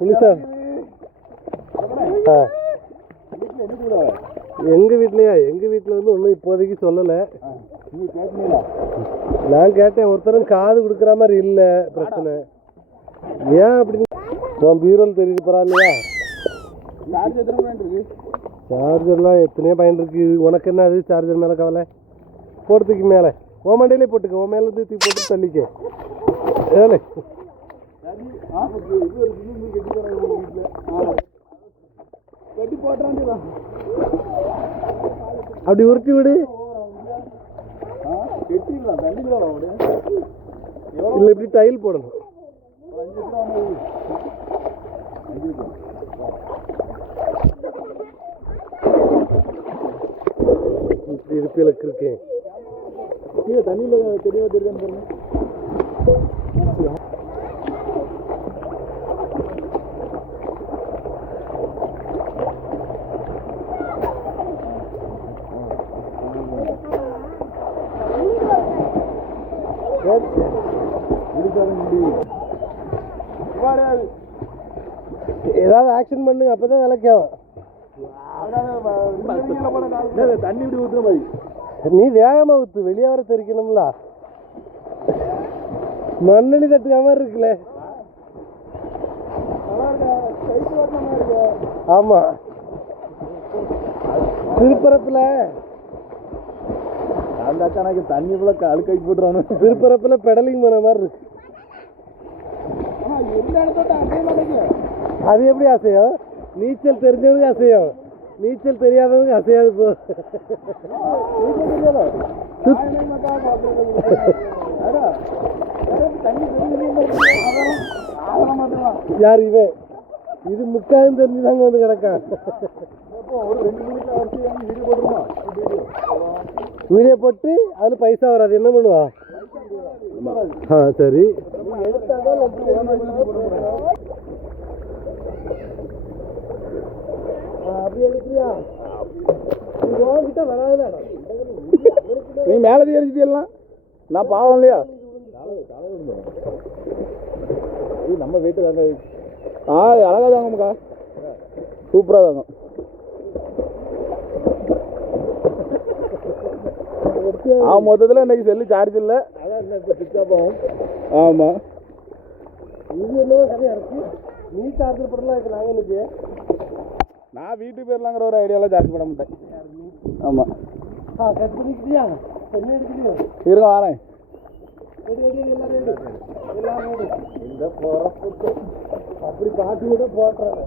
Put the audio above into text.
Buliisa எங்க வீட்லயா? எங்க வீட்டுல வந்து ஒன்றும் இப்போதைக்கு சொல்லலை. நான் கேட்டேன், ஒருத்தரும் காது கொடுக்குற மாதிரி இல்லை. பிரச்சனை ஏன் அப்படின்னு உன் பீரோல் தெரியுது பரவாயில்லையா? சார்ஜர்லாம் எத்தனையோ பயன் இருக்கு. உனக்கு என்ன அது சார்ஜர் மேலே கவலை? போடுறதுக்கு மேலே ஓ மண்டையிலே போட்டுக்க. உன் மேலே தூக்கி போட்டு தள்ளிக்க. ஏழை அப்படி உருட்டி விடு. இல்லை இப்படி டைல் போடணும். இப்படி இருப்பிலுக்கு இருக்கேன். தண்ணியில் தெளிவாக தெரியான்னு ஏதாவது ஆக்ஷன் பண்ணுங்க, அப்பதான் விளக்கம். தண்ணி இப்படி ஊத்துற மாதிரி நீ வேகமா ஊத்து, வெளியே வர தெரிக்கணும்ல. மண்ணெளி தட்டுக்க மாதிரி இருக்குல்ல. ஆமா, திருப்பரப்புல எனக்கு தண்ணி அழுக்கி போட்டுறானு. திருப்பரப்புல பெடலிங் பண்ண மாதிரி இருக்கு. அது எப்படி அசையும்? நீச்சல் தெரிஞ்சவங்க அசையும், நீச்சல் தெரியாதவங்க அசையாது. போ யார் இவன்? இது முக்காலும் தெரிஞ்சுதாங்க வந்து கிடக்கான். வீடியோ போட்டு அதுல பைசா வராது, என்ன பண்ணுவா? சரி, அப்படி எடுக்கிறியா? வராது. நீ மேலே எரிஞ்சிட்டலாம், நான் பாவம் இல்லையா? நம்ம வீட்டு தாங்க. அழகா தாங்கம்க்கா, சூப்பரா தாங்க. மொத்தத்தில் இன்னைக்கு செல்லு சார்ஜ் இல்லை. ஆமா, இது என்னவோ சரியா இருக்கு. நீ சார்ஜர் போடலாம். இருக்கு நாங்கள் இன்னைக்கு நான் வீட்டுக்கு போயிடலாங்கிற ஒரு ஐடியாவில் சார்ஜ் பண்ண மாட்டேன். ஆமா, கட் பண்ணிக்கிட்டியா? என்ன எடுக்கிறியோ? இருங்க வரேன். எல்லாரும் இந்த அப்படி காட்டி விட போட்டுறேன்.